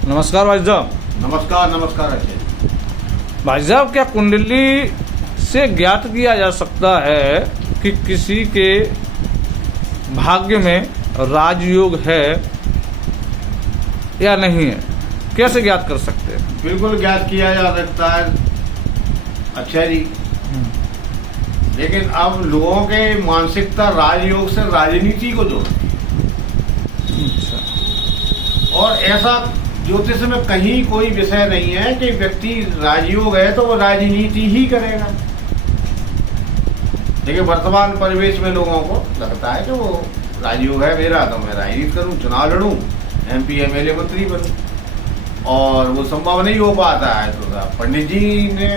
नमस्कार भाई साहब। नमस्कार नमस्कार। अजय भाई साहब, क्या कुंडली से ज्ञात किया जा सकता है कि किसी के भाग्य में राजयोग है या नहीं है? कैसे ज्ञात कर सकते हैं? बिल्कुल ज्ञात किया जा सकता है। अच्छा जी, लेकिन अब लोगों के मानसिकता राजयोग से राजनीति को जोड़ती है। अच्छा। और ऐसा ज्योतिष में कहीं कोई विषय नहीं है कि व्यक्ति राजयोग है तो वो राजनीति ही करेगा। देखिए, वर्तमान परिवेश में लोगों को लगता है कि वो राजयोग है मेरा तो मैं राजनीति करूं, चुनाव लड़ूं, MP MLA मंत्री बनूं, और वो संभव नहीं हो पाता है। तो पंडित जी ने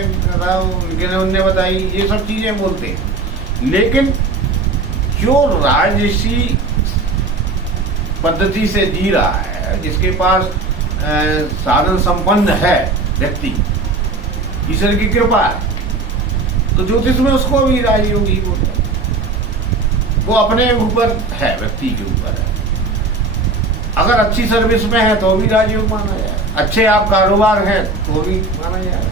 उनने बताई, ये सब चीजें बोलते हैं। लेकिन जो राजसी पद्धति से जी रहा है, जिसके पास साधन संपन्न है व्यक्ति, ईश्वर की कृपा है, तो ज्योतिष में उसको भी राजयोगी बोलते हैं। वो अपने ऊपर है, व्यक्ति के ऊपर है। अगर अच्छी सर्विस में है तो भी राजयोग माना जाएगा, अच्छे आप कारोबार है तो भी माना जाएगा।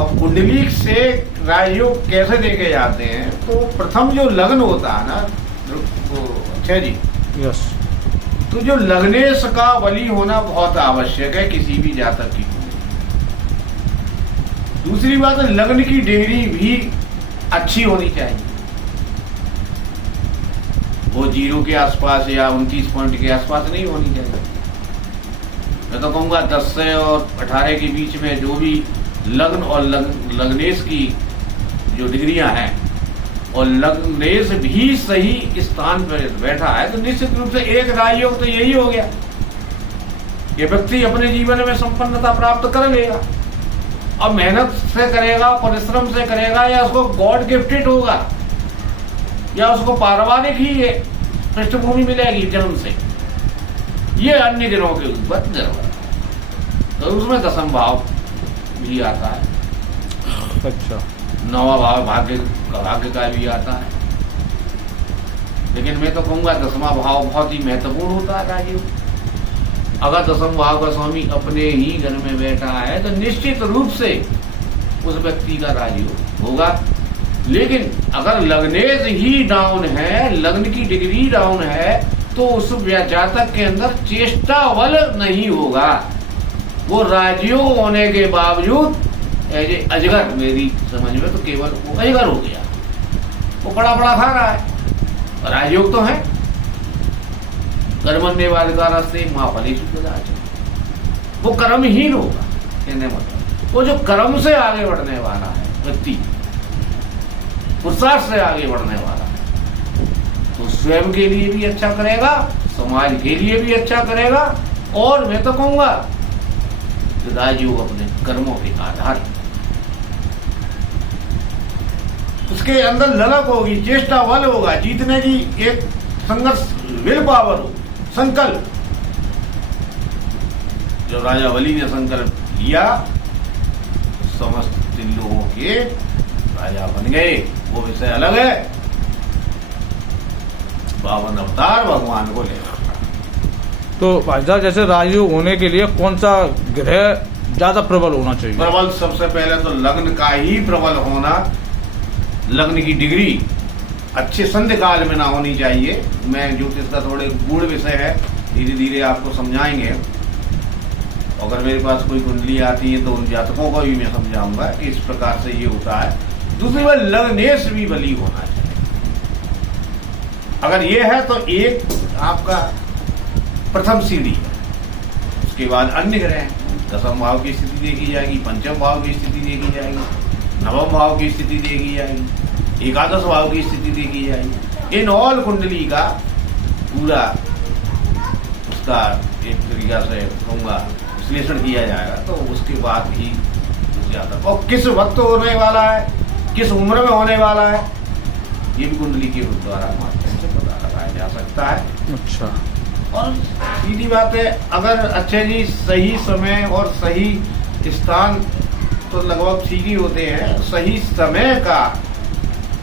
अब कुंडली से राजयोग कैसे देखे जाते हैं? तो प्रथम जो लग्न होता है ना, वो अच्छा जी, यस। तो जो लग्नेश का बली होना बहुत आवश्यक है किसी भी जातक की कुंडली। दूसरी बात है, लग्न की डिग्री भी अच्छी होनी चाहिए। वो 0 के आसपास या 29 पॉइंट के आसपास नहीं होनी चाहिए। मैं तो कहूँगा 10 से और 18 के बीच में जो भी लग्न और लग्नेश की जो डिग्रियां हैं, और लग्नेश भी सही स्थान पर बैठा है, तो निश्चित रूप से एक राजयोग तो यही हो गया। ये व्यक्ति अपने जीवन में संपन्नता प्राप्त कर लेगा। अब मेहनत से करेगा, परिश्रम से करेगा, या उसको गॉड गिफ्टेड होगा, या उसको पारिवारिक ही पृष्ठभूमि मिलेगी जन्म से, ये अन्य ग्रहों के ऊपर निर्भर है। तो उसमें दसम भाव भी आता है। अच्छा। 9वां भाव भाग्य का भी आता है। लेकिन मैं तो कहूंगा 10वां भाव बहुत ही महत्वपूर्ण होता है राजयोग। अगर 10वां भाव का स्वामी अपने ही घर में बैठा है तो निश्चित रूप से उस व्यक्ति का राजयोग होगा। लेकिन अगर लग्नेश ही डाउन है, लग्न की डिग्री डाउन है, तो उस जातक के अंदर चेष्टा बल नहीं होगा। वो राजयोग होने के बावजूद अजगर, मेरी समझ में तो केवल वो अजगर हो गया। वो बड़ा बड़ा खा रहा है। राजयोग तो है, कर्मण्य वाले का रास्ते महाफली वो कर्महीन होगा। कहने मतलब वो जो कर्म से आगे बढ़ने वाला है व्यक्ति, पुरुषार्थ से आगे बढ़ने वाला है, तो स्वयं के लिए भी अच्छा करेगा, समाज के लिए भी अच्छा करेगा। और मैं तो कहूंगा राजयोग अपने कर्मों के आधार, उसके अंदर ललक होगी, चेष्टा बल होगा, जीतने की एक संघर्ष, विल पावर हो, संकल्प। जो राजा बलि ने संकल्प लिया, समस्त लोगों के राजा बन गए, वो विषय अलग है। 52 अवतार भगवान को ले। तो भाई साहब, जैसे राजयोग होने के लिए कौन सा ग्रह ज्यादा प्रबल होना चाहिए? प्रबल सबसे पहले तो लग्न का ही प्रबल होना। लग्न की डिग्री अच्छे संध्या काल में ना होनी चाहिए। मैं ज्योतिष का थोड़े गूढ़ विषय है, धीरे धीरे आपको समझाएंगे। अगर मेरे पास कोई कुंडली आती है तो उन जातकों को भी मैं समझाऊंगा कि इस प्रकार से ये होता है। दूसरी बात, लग्नेश भी बली होना चाहिए। अगर ये है तो एक आपका प्रथम सीढ़ी है। उसके बाद अन्य ग्रह हैं। 10वें भाव की स्थिति देखी जाएगी, 5वें भाव की स्थिति देखी जाएगी, 9वें भाव की स्थिति देखी जाएगी, 11 भाव की स्थिति देखी जाएगी। इन ऑल कुंडली का पूरा उसका एक तरीका से कहूँगा विश्लेषण किया जाएगा। तो उसके बाद ही ज्यादा, और किस वक्त होने वाला है, किस उम्र में होने वाला है, ये भी कुंडली के द्वारा माध्यम से पता लगाया जा सकता है। अच्छा। और सीधी बात है, अगर अच्छे जी सही समय और सही स्थान तो लगभग ठीक ही होते हैं। सही समय का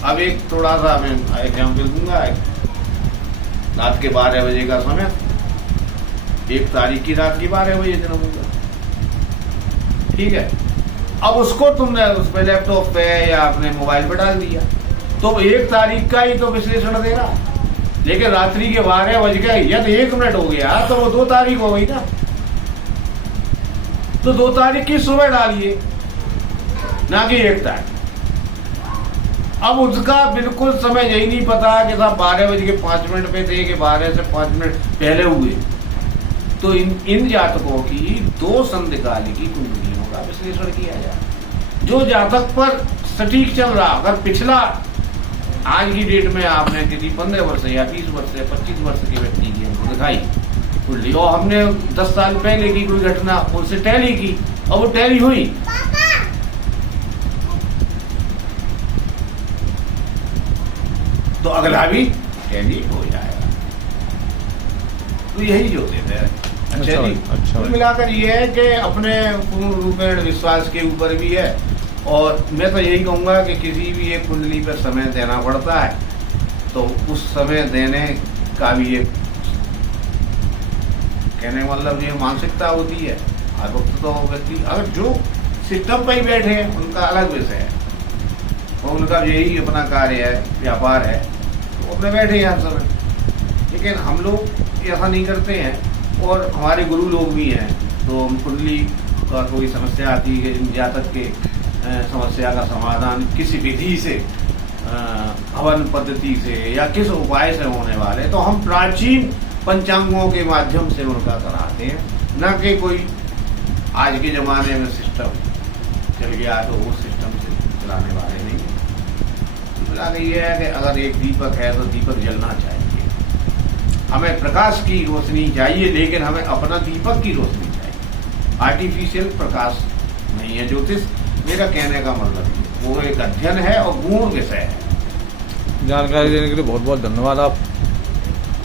अब एक थोड़ा सा मैं एग्जाम्पल दूंगा। रात के 12 बजे का समय 1 तारीख की रात की 12 बजे जन्म होगा, ठीक है। अब उसको तुमने उस पे लैपटॉप पे या अपने मोबाइल पे डाल दिया तो 1 तारीख का ही तो विश्लेषण देगा, लेकिन रात्रि के 12 बज गए यदि 1 मिनट हो गया तो वो 2 तारीख हो गई ना, तो 2 तारीख की सुबह डालिए ना कि 1 तारीख। अब उसका बिल्कुल समय यही नहीं पता कि साहब 12:05 पे थे कि 12 से 5 मिनट पहले हुए। तो इन जातकों की 2 संधिकालिकी कुंडलियों का विश्लेषण किया जाए। जो जातक पर सटीक चल रहा, अगर पिछला आज की डेट में आपने किसी 15 वर्ष या 20 वर्ष या 25 वर्ष के व्यक्ति की हमको दिखाई कुंडली, और हमने 10 साल पहले की कोई घटना उनसे टैली की और वो टैली हुई, तो अगला भी टैली हो जाएगा। तो यही जो देते हैं। अच्छा जी, कुल मिलाकर ये है कि अपने पूर्ण रूपेण विश्वास के ऊपर भी है, और मैं तो यही कहूंगा कि किसी भी एक कुंडली पर समय देना पड़ता है तो उस समय देने का भी एक कहने मतलब ये मानसिकता होती है। हर वक्त तो व्यक्ति अगर जो सिस्टम पर ही बैठे हैं उनका अलग विषय है, और उनका यही अपना कार्य है, व्यापार है, तो अपने बैठे हैं हर समय। लेकिन हम लोग ऐसा नहीं करते हैं, और हमारे गुरु लोग भी हैं, तो कुंडली का कोई समस्या आती है, जातक के समस्या का समाधान किसी विधि से, हवन पद्धति से या किस उपाय से होने वाले, तो हम प्राचीन पंचांगों के माध्यम से उनका कराते हैं, न कि कोई आज के जमाने में सिस्टम चल गया तो वो सिस्टम से चलाने वाले नहीं। ये है कि अगर एक दीपक है तो दीपक जलना चाहिए, हमें प्रकाश की रोशनी चाहिए, लेकिन हमें अपना दीपक की रोशनी चाहिए। आर्टिफिशियल प्रकाश नहीं है ज्योतिष, मेरा कहने का मतलब वो एक अध्ययन है और गूढ़ विषय है। जानकारी देने के लिए बहुत बहुत धन्यवाद आप।